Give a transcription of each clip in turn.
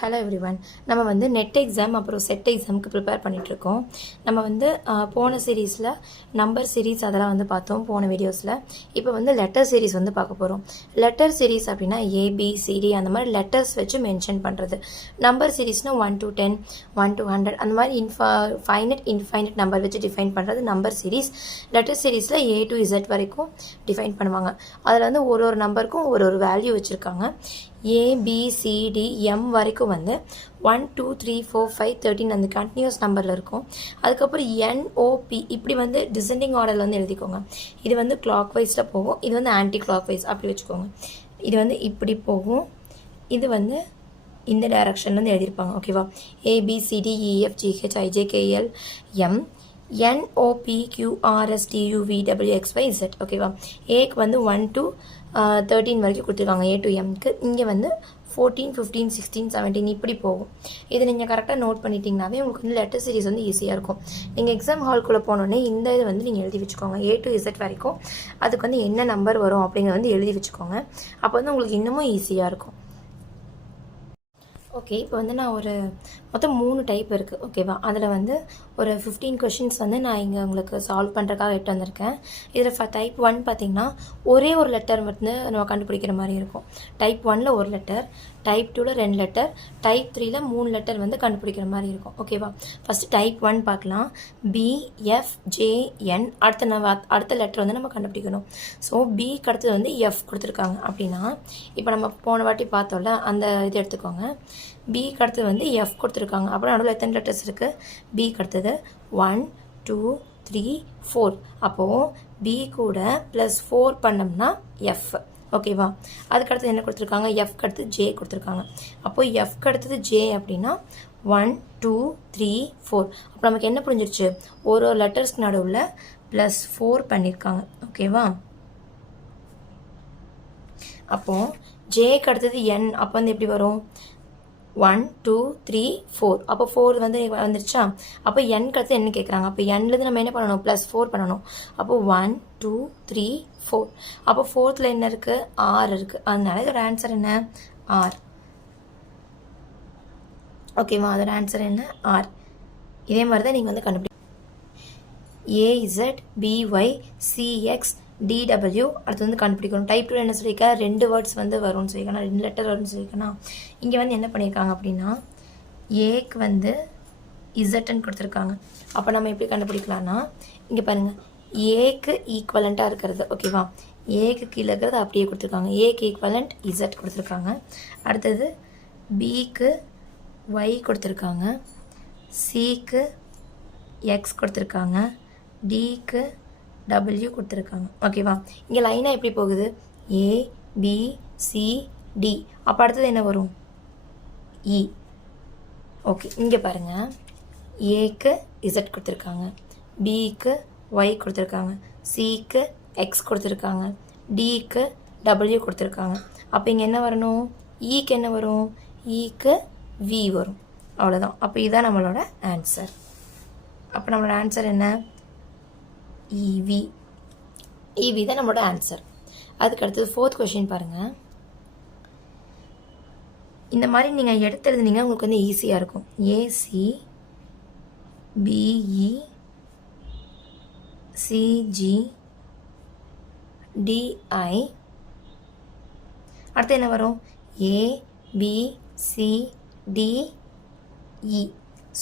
Hello everyone. நம்ம வந்து net exam அப்புறம் செட் எக்ஸாமுக்கு ப்ரிப்பேர் பண்ணிகிட்ருக்கோம். நம்ம வந்து போன சீரீஸில் நம்பர் சீரீஸ் அதெல்லாம் வந்து பார்த்தோம் போன வீடியோஸில். இப்போ வந்து லெட்டர் சீரீஸ் வந்து பார்க்க போகிறோம். லெட்டர் சீரீஸ் அப்படின்னா ஏபிசிடி அந்த மாதிரி லெட்டர்ஸ் வச்சு மென்ஷன் பண்ணுறது. நம்பர் சீரீஸ்னால் 1 to 10, 1 to 100 அந்த மாதிரி ஃபைனட் இன்ஃபைனட் நம்பர் வச்சு டிஃபைன் பண்ணுறது நம்பர் சீரீஸ். லெட்டர் சீரீஸில் A to Z வரைக்கும் டிஃபைன் பண்ணுவாங்க. அதில் வந்து ஒரு நம்பருக்கும் ஒரு வேல்யூ வச்சுருக்காங்க. ABCDM வரைக்கும் வந்து 1 2 3 4 5 13 அந்த கண்டினியூஸ் நம்பரில் இருக்கும். அதுக்கப்புறம் NOP இப்படி வந்து டிசெண்டிங் ஆர்டரில் வந்து எழுதிக்கோங்க. இது வந்து கிளாக் வைஸில் போகும், இது வந்து ஆன்டி கிளாக் வைஸ் அப்படி வச்சுக்கோங்க. இது வந்து இப்படி போகும், இது வந்து இந்த டைரக்ஷனில் வந்து எழுதியிருப்பாங்க. ஓகேவா? ABCDEFGHIJKLM NOPQRSTUVWXYZ. ஓகேவா? ஏக்கு வந்து 1 to 13 வரைக்கும் கொடுத்துருக்காங்க A to Mக்கு. இங்கே வந்து 14, 15, 16, 17 இப்படி போகும். இதை நீங்கள் கரெக்டாக நோட் பண்ணிட்டீங்கன்னாவே உங்களுக்கு வந்து லெட்டர் சீரிஸ் வந்து ஈஸியாக இருக்கும். நீங்கள் எக்ஸாம் ஹால்குள்ளே போனோடனே இந்த இது வந்து நீங்கள் எழுதி வச்சுக்கோங்க. A to Z வரைக்கும் அதுக்கு வந்து என்ன நம்பர் வரும் அப்படிங்கிறத வந்து எழுதி வச்சுக்கோங்க. அப்போ வந்து உங்களுக்கு இன்னமும் ஈஸியாக இருக்கும். ஓகே, இப்போ வந்து நான் மொத்தம் 3 டைப் இருக்குது. ஓகேவா? அதில் வந்து ஒரு 15 கொஷின்ஸ் வந்து நான் இங்கே உங்களுக்கு சால்வ் பண்ணுறதுக்காக எட்டு வந்திருக்கேன். இதில் டைப் 1 பார்த்திங்கன்னா ஒரே ஒரு லெட்டர் வந்து நம்ம கண்டுபிடிக்கிற மாதிரி இருக்கும். டைப் 1ல் ஒரு லெட்டர், டைப் 2ல் 2 லெட்டர், டைப் 3ல் 3 லெட்டர் வந்து கண்டுபிடிக்கிற மாதிரி இருக்கும். ஓகேவா? ஃபஸ்ட்டு டைப் 1 பார்க்கலாம். BFJN அடுத்த லெட்டர் வந்து நம்ம கண்டுபிடிக்கணும். ஸோ பிக்கு அடுத்தது வந்து F கொடுத்துருக்காங்க. அப்படின்னா இப்போ நம்ம போன வாட்டி பார்த்தோம்ல அந்த இது எடுத்துக்கோங்க. பிக்கு அடுத்தது வந்து F கொடுத்துருக்காங்க. அப்புறம் நடுவில் எத்தனை லெட்டர்ஸ் இருக்குது? பிக்கு அடுத்தது 1 2 3 4. அப்போது பி கூட +4 பண்ணோம்னா F. ஓகேவா? அதுக்கடுத்து என்ன கொடுத்துருக்காங்க? Fக்கு அடுத்து J கொடுத்துருக்காங்க. அப்போது Fக்கு அடுத்தது J அப்படின்னா 1 2 3 4. அப்போ நமக்கு என்ன புரிஞ்சிருச்சு? ஒரு லெட்டர்ஸ்க்கு நடுவில் +4 பண்ணியிருக்காங்க. ஓகேவா? அப்போது Jக்கு அடுத்தது N. அப்போ வந்து எப்படி வரும்? 1 2 3 4. அப்போ 4 வந்து வந்துருச்சா? அப்போ Nக்கு அடுத்து என்ன கேட்குறாங்க? அப்போ Nலேருந்து நம்ம என்ன பண்ணணும்? +4 பண்ணணும். அப்போது 1 2 3 4. அப்போ 4th என்ன இருக்குது? R இருக்குது. அதனால இதோட ஆன்சர் என்ன? R. ஓகேவா? அதோட ஆன்சர் என்ன? R. இதே மாதிரி தான் நீங்கள் வந்து கண்டுபிடி AZBYCX DW அடுத்து வந்து கண்டுபிடிக்கணும். டைப் 2 என்ன சொல்லியிருக்கா? 2 வேர்ட்ஸ் வந்து வரும்னு சொல்லியிருக்கேன், 2 லெட்டர் வரும்னு சொல்லியிருக்கேன்னா இங்கே வந்து என்ன பண்ணியிருக்காங்க அப்படின்னா ஏக்கு வந்து இசட்ன்னு கொடுத்துருக்காங்க. அப்போ நம்ம எப்படி கண்டுபிடிக்கலாம்னா இங்கே பாருங்கள், ஏக்கு ஈக்குவலண்ட்டாக இருக்கிறது. ஓகேவா? ஏக்கு கீழே இருக்கிறது அப்படியே கொடுத்துருக்காங்க. ஏக்கு ஈக்குவலண்ட் இசட் கொடுத்துருக்காங்க. அடுத்தது பிக்கு ஒய் கொடுத்துருக்காங்க, சிக்கு எக்ஸ் கொடுத்துருக்காங்க, டிக்கு W கொடுத்துருக்காங்க. ஓகேவா? இங்கே லைனாக எப்படி போகுது? ABCD. அப்போ அடுத்தது என்ன வரும்? E. ஓகே, இங்கே பாருங்கள், ஏக்கு இசட் கொடுத்துருக்காங்க, பிக்கு ஒய் கொடுத்துருக்காங்க, சிக்கு எக்ஸ் கொடுத்துருக்காங்க, டிக்கு W கொடுத்துருக்காங்க. அப்போ இங்கே என்ன வரணும்? ஈக்கு என்ன வரும்? ஈக்கு V வரும். அவ்வளோதான். அப்போ இதுதான் நம்மளோட ஆன்சர். அப்போ நம்மளோட ஆன்சர் என்ன? EV தான் நம்மளோட ஆன்சர். அதுக்கு அடுத்தது 4th கொஷின் பாருங்கள். இந்த மாதிரி நீங்கள் எடுத்து எழுதுனீங்க உங்களுக்கு வந்து ஈஸியாக இருக்கும். ACBECGDI. அடுத்து என்ன வரும்? ABCDE.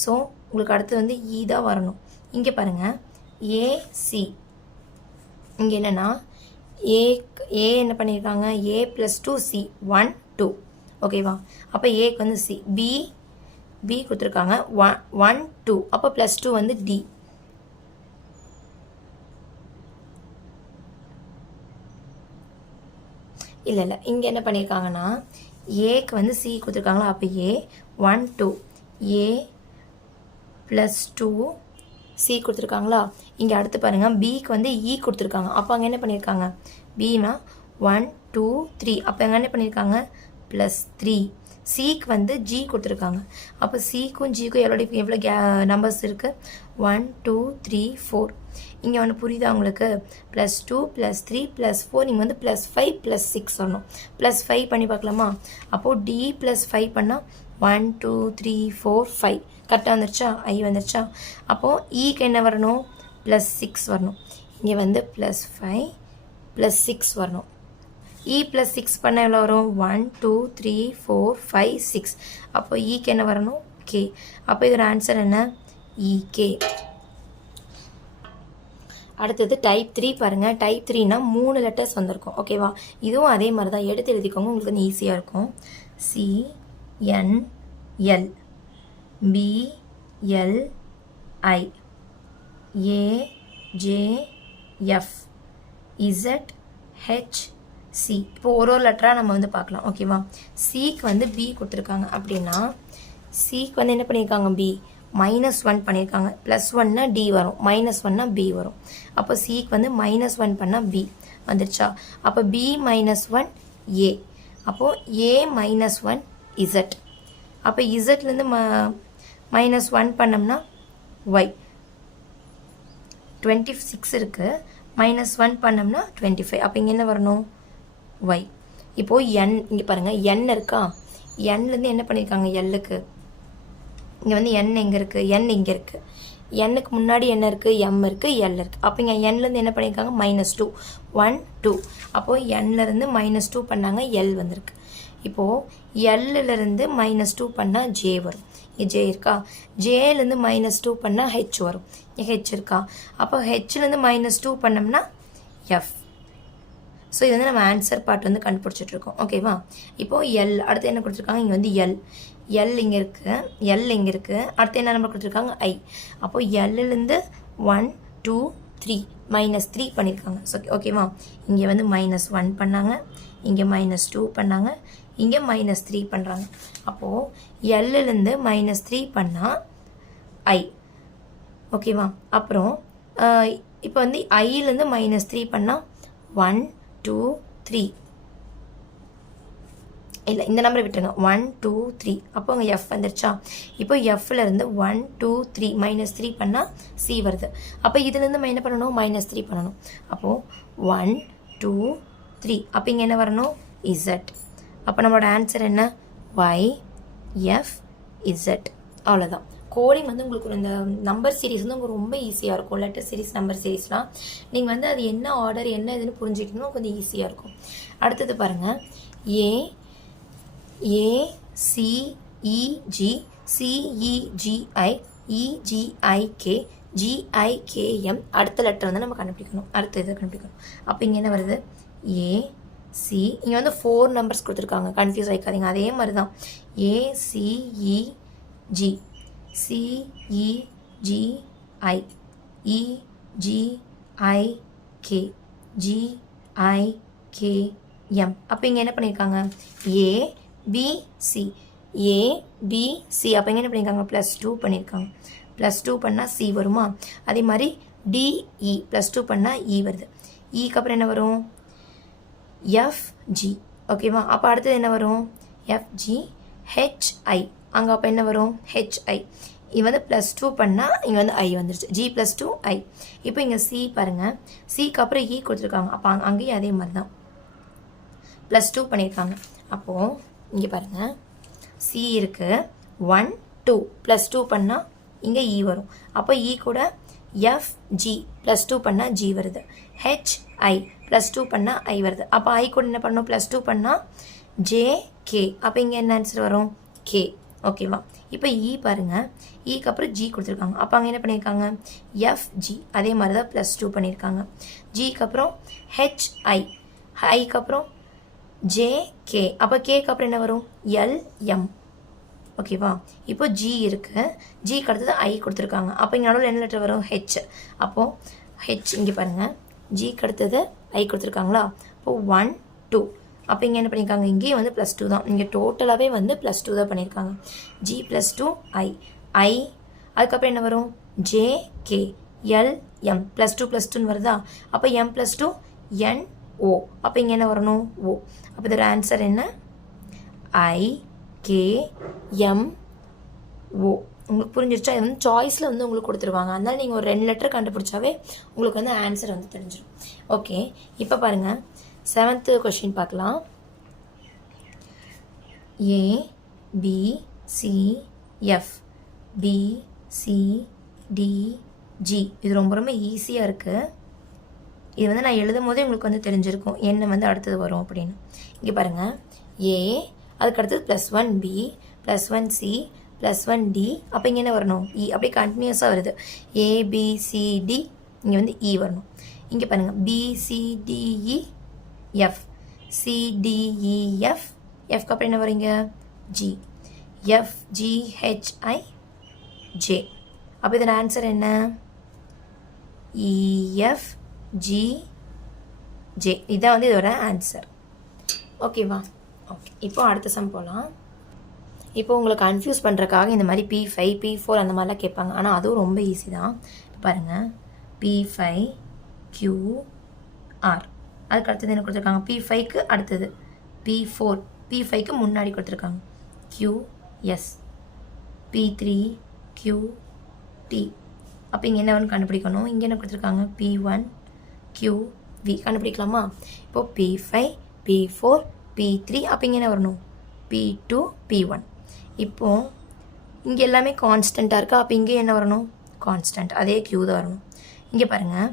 ஸோ உங்களுக்கு அடுத்து வந்து E தான் வரணும். இங்கே பாருங்கள், AC. இங்கே என்னென்னா ஏ என்ன பண்ணியிருக்காங்க? A + 2C 1 2. ஓகேவா? அப்போ ஏக்கு வந்து C, B கொடுத்துருக்காங்க 1 2. அப்போ +2 வந்து D. இல்லை இங்கே என்ன பண்ணியிருக்காங்கன்னா ஏக்கு வந்து C கொடுத்துருக்காங்களா? அப்போ A 1 2 A +2 C கொடுத்துருக்காங்களா? இங்கே அடுத்து பாருங்கள், பிக்கு வந்து E கொடுத்துருக்காங்க. அப்போ அங்கே என்ன பண்ணியிருக்காங்க? பின்னா 1 2 3. அப்போ அங்கே என்ன பண்ணியிருக்காங்க? +3. சிக்கு வந்து ஜி கொடுத்துருக்காங்க. அப்போ சிக்கும் ஜிக்கும் எவ்வளோ நம்பர்ஸ் இருக்குது? 1 2 3 4. இங்கே ஒன்று புரியுதா உங்களுக்கு? +2 +3 +4, நீங்கள் வந்து +5 +6 வரணும். +5 பண்ணி பார்க்கலாமா? அப்போது D +5 பண்ணால் 1 2 3 4 5 கரெக்டாக வந்துருச்சா? I வந்துருச்சா? அப்போது ஈக்கு என்ன வரணும்? +6 வரணும். இங்கே வந்து +5 +6 வரணும். E +6 பண்ண எவ்வளோ வரும்? 1 2 3 4 5 6. அப்போ ஈக்கு என்ன வரணும்? K. அப்போ இதோட ஆன்சர் என்ன? EK. அடுத்தது டைப் 3 பாருங்கள். டைப் 3னா 3 லெட்டர்ஸ் வந்திருக்கும். ஓகேவா? இதுவும் அதே மாதிரி தான், எடுத்து எழுதிக்கோங்க, உங்களுக்கு வந்து ஈஸியாக இருக்கும். CNL BLI AJF ZHC. இப்போ ஒரு லெட்டராக நம்ம வந்து பார்க்கலாம். ஓகேவா? சிக்கு வந்து B கொடுத்துருக்காங்க. அப்படின்னா சிக்கு வந்து என்ன பண்ணியிருக்காங்க? B -1 பண்ணியிருக்காங்க. +1னா D வரும், -1னா B வரும். அப்போ சிக்கு வந்து -1 பண்ணால் B வந்துருச்சா? அப்போ B -1 A. அப்போது A -1 Z. அப்போ இசட்லேருந்து -1 பண்ணோம்னா Y. 26 இருக்குது, -1 பண்ணோம்னா 25. அப்போ இங்கே என்ன வரணும்? Y. இப்போது N இங்கே பாருங்கள், N இருக்கா? Nலேருந்து என்ன பண்ணியிருக்காங்க? Lக்கு இங்கே வந்து N எங்கே இருக்குது? N இங்கே இருக்குது. Nக்கு முன்னாடி என்ன இருக்குது? M இருக்குது, L இருக்குது. அப்போ இங்கே Nலேருந்து என்ன பண்ணியிருக்காங்க? -2 1 2. அப்போது Nலேருந்து -2 பண்ணாங்க, L வந்திருக்கு. இப்போது Lலேருந்து -2 பண்ணால் J வரும். இங்கே J இருக்கா? Jலேருந்து -2 பண்ணால் H வரும். இங்கே H இருக்கா? அப்போ Hலேருந்து -2 பண்ணோம்னா F. ஸோ இது வந்து நம்ம ஆன்சர் பார்ட் வந்து கண்டுபிடிச்சிட்ருக்கோம். ஓகேவா? இப்போது L அடுத்து என்ன கொடுத்துருக்காங்க? இங்கே வந்து L இங்கே இருக்குது, L இங்கே இருக்குது. அடுத்து என்ன நம்பர் கொடுத்துருக்காங்க? I. அப்போது Lலேருந்து 1 2 3 -3 பண்ணியிருக்காங்க. ஸோ ஓகேவா? இங்கே வந்து -1 பண்ணாங்க, இங்கே -2 பண்ணாங்க, இங்கே -3 பண்ணுறாங்க. அப்போது Lலேருந்து -3 பண்ணால் I. ஓகேவா? அப்புறம் இப்போ வந்து Iலேருந்து -3 பண்ணால் 1 2 3. இல்லை, இந்த நம்பரை விட்டுருங்க. 1 2 3. அப்போ அங்கே F வந்துருச்சா? இப்போ Fலேருந்து 1 2 3 -3 பண்ணால் C வருது. அப்போ இதுலேருந்து என்ன பண்ணணும்? -3 பண்ணணும். அப்போது 1 2 3. அப்போ இங்கே என்ன வரணும்? Z. அப்போ நம்மளோட ஆன்சர் என்ன? Y F Z. அவ்வளோதான். கோடிங் வந்து உங்களுக்கு இந்த நம்பர் சீரீஸ் வந்து உங்களுக்கு ரொம்ப ஈஸியாக இருக்கும். லெட்டர் சீரீஸ், நம்பர் சீரீஸ்லாம் நீங்கள் வந்து அது என்ன ஆர்டர் என்ன இதுன்னு புரிஞ்சுக்கிட்டீங்கன்னா கொஞ்சம் ஈஸியாக இருக்கும். அடுத்தது பாருங்கள். ACEG CEGI EGIK GIKM. அடுத்த லெட்டர் வந்து நம்ம கண்டுபிடிக்கணும். அடுத்த இதை கண்டுபிடிக்கணும். அப்போ இங்கே என்ன வருது? AC. இங்கே வந்து 4 நம்பர்ஸ் கொடுத்துருக்காங்க, கன்ஃபியூஸ் ஆகிக்காதீங்க. அதே மாதிரி தான் ACEG CEGI EGIK GIKM. அப்போ இங்கே என்ன பண்ணியிருக்காங்க? ABC ABC. அப்போ இங்கே என்ன பண்ணியிருக்காங்க? +2 பண்ணியிருக்காங்க. +2 பண்ணால் C வருமா? அதே மாதிரி DE +2 பண்ணால் E வருது. ஈக்கு அப்புறம் என்ன வரும்? FG. ஓகேவா? அப்போ அடுத்தது என்ன வரும்? FG HI. அங்கே அப்போ என்ன வரும்? HI. இது வந்து +2 பண்ணால் இங்கே வந்து I வந்துருச்சு. G +2 I. இப்போ இங்கே C பாருங்கள். சிக்கு அப்புறம் E கொடுத்துருக்காங்க. அப்போ அங்கேயும் அதே மாதிரி தான் +2 பண்ணியிருக்காங்க. அப்போது இங்கே பாருங்கள், C இருக்குது, 1 2 +2 பண்ணால் இங்கே E வரும். அப்போ E கூட FG +2 பண்ணால் G வருது. HI +2 பண்ணால் I வருது. அப்போ I கூட என்ன பண்ணணும்? +2 பண்ணால் JK. அப்போ இங்கே என்ன ஆன்சர் வரும்? K. ஓகேவா? இப்போ E பாருங்கள், ஈக்கு அப்புறம் G கொடுத்துருக்காங்க. அப்போ அங்கே என்ன பண்ணியிருக்காங்க? FG. அதே மாதிரி தான் +2 பண்ணியிருக்காங்க. Gக்கு அப்புறம் HI, ஐக்கு அப்புறம் JK. அப்போ கேக்கு அப்புறம் என்ன வரும்? LM. ஓகேவா? இப்போ G இருக்குது, Gக்கு அடுத்தது I கொடுத்துருக்காங்க. அப்போ இங்கே நடுவில் என்ன லெட்டர் வரும்? H. அப்போது H இங்கே பாருங்கள், Gக்கு அடுத்தது I கொடுத்துருக்காங்களா? அப்போது 1 2. அப்போ இங்கே என்ன பண்ணியிருக்காங்க? இங்கேயும் வந்து +2 தான். இங்கே டோட்டலாகவே வந்து +2 தான் பண்ணியிருக்காங்க. G +2 I அதுக்கப்புறம் என்ன வரும்? JK LM. +2 +2ன்னு வருதா? அப்போ M +2 NO. அப்போ இங்கே என்ன வரணும்? O. அப்போ இதோட ஆன்சர் என்ன? IK. KMO. உங்களுக்கு புரிஞ்சிருச்சா? இது வந்து சாய்ஸில் வந்து உங்களுக்கு கொடுத்துருவாங்க. அதனால் நீங்கள் ஒரு 2 லெட்டர் கண்டுபிடிச்சாவே உங்களுக்கு வந்து ஆன்சர் வந்து தெரிஞ்சிடும். ஓகே, இப்போ பாருங்கள் 7th கொஸ்டின் பார்க்கலாம். ABCF BCDG. இது ரொம்ப ரொம்ப ஈஸியாக இருக்குது. இது வந்து நான் எழுதும் போதே உங்களுக்கு வந்து தெரிஞ்சிருக்கும் என்ன வந்து அடுத்தது வரும் அப்படின்னு. இங்கே பாருங்கள், A, அதுக்கு அடுத்தது +1B +1C +1D. அப்போ இங்கே என்ன வரணும்? E. அப்படியே கண்டினியூஸாக வருது. ABCD, இங்கே வந்து E வரணும். இங்கே பாருங்கள், BCDEF CDEF Fக்கு அப்புறம் என்ன வரீங்க? G FGHIJ. அப்போ இதோட ஆன்சர் என்ன? EFGJ. இதான் வந்து இதோட ஆன்சர். ஓகேவா? ஓகே, இப்போ அடுத்த சம் போகலாம். இப்போ உங்களை கன்ஃபியூஸ் பண்ணுறக்காக இந்த மாதிரி P5 P4 அந்த மாதிரிலாம் கேட்பாங்க. ஆனால் அதுவும் ரொம்ப ஈஸி தான். இப்போ பாருங்கள், P5QR. அதுக்கு அடுத்தது என்ன கொடுத்துருக்காங்க? P5க்கு அடுத்தது P4. P5க்கு முன்னாடி கொடுத்துருக்காங்க QS P3QT. அப்போ இங்கே என்ன ஒன்று கண்டுபிடிக்கணும்? இங்கே என்ன கொடுத்துருக்காங்க? P1QV. கண்டுபிடிக்கலாமா? இப்போது P5 P4 P3. அப்போ இங்கே என்ன வரணும்? P2 P1. இப்போது இங்கே எல்லாமே கான்ஸ்டண்ட்டாக இருக்கா? அப்போ இங்கே என்ன வரணும்? கான்ஸ்டன்ட். அதே Q தான் வரணும். இங்கே பாருங்கள்,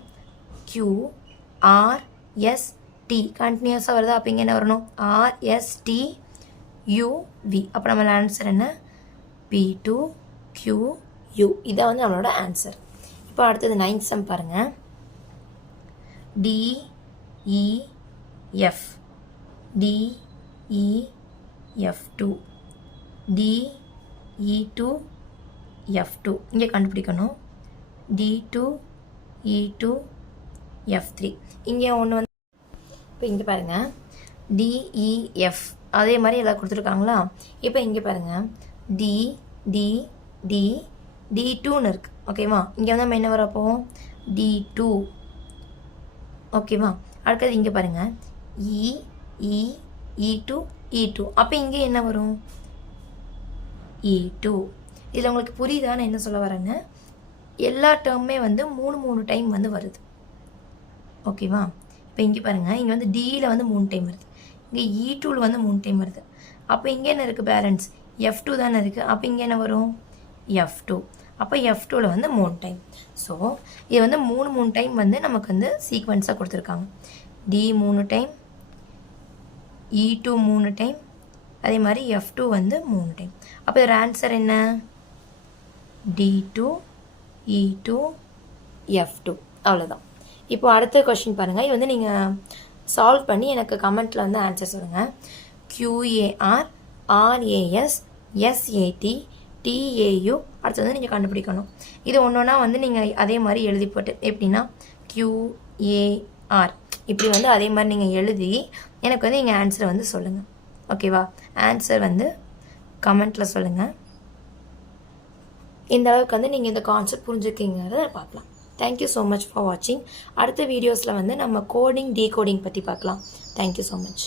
QRST கண்டினியூஸாக வருதா? அப்போ இங்கே என்ன வரணும்? RSTUV. அப்போ நம்மளோட ஆன்சர் என்ன? P2QU. இதான் வந்து நம்மளோட ஆன்சர். இப்போ அடுத்தது 9th சம் பாருங்கள். DEF DEF2 DE2F2. இங்கே கண்டுபிடிக்கணும். D2E2F3. இங்கே ஒன்று வந்து இப்போ இங்கே பாருங்கள், DEF அதே மாதிரி எல்லாம் கொடுத்துருக்காங்களா? இப்போ இங்கே பாருங்கள், D2ன்னு இருக்குது. ஓகேவா? இங்கே வந்து நம்ம என்ன வரப்போ? D2. ஓகேவா? அடுத்தது இங்கே பாருங்கள், E2. அப்போ இங்கே என்ன வரும்? E2. இதில் உங்களுக்கு புரியுதா நான் என்ன சொல்ல வரேன்னு? எல்லா டேர்மே வந்து 3 டைம் வந்து வருது. ஓகேவா? இப்போ இங்கே பாருங்கள், இங்கே வந்து Dயில் வந்து 3 டைம் வருது. இங்கே E2வில் வந்து 3 டைம் வருது. அப்போ இங்கே என்ன இருக்குது? பேலன்ஸ் F2 தானே இருக்குது. அப்போ இங்கே என்ன வரும்? F2. அப்போ F2வில் வந்து 3 டைம். ஸோ இது வந்து 3 டைம் வந்து நமக்கு வந்து சீக்வன்ஸாக கொடுத்துருக்காங்க. D 3 டைம், E2 3 டைம், அதே மாதிரி F2 வந்து 3 டைம். அப்போ இதோட ஆன்சர் என்ன? D2E2F2. அவ்வளோதான். இப்போ அடுத்த கொஸ்டின் பாருங்கள். இது வந்து நீங்கள் சால்வ் பண்ணி எனக்கு கமெண்ட்டில் வந்து ஆன்சர் சொல்லுங்கள். QAR RAS SAT TAU. அடுத்து வந்து நீங்கள் கண்டுபிடிக்கணும். இது ஒன்றா வந்து நீங்கள் அதே மாதிரி எழுதி போட்டு, எப்படின்னா QAR இப்படி வந்து அதே மாதிரி நீங்கள் எழுதி எனக்கு வந்து நீங்கள் ஆன்சரை வந்து சொல்லுங்கள். ஓகேவா? ஆன்சர் வந்து கமெண்ட்டில் சொல்லுங்கள். இந்த அளவுக்கு வந்து நீங்கள் இந்த கான்செப்ட் புரிஞ்சுக்கிங்கிறத பார்க்கலாம். தேங்க்யூ ஸோ மச் ஃபார் வாட்சிங். அடுத்த வீடியோஸில் வந்து நம்ம கோடிங் டீகோடிங் பற்றி பார்க்கலாம். Thank you so much.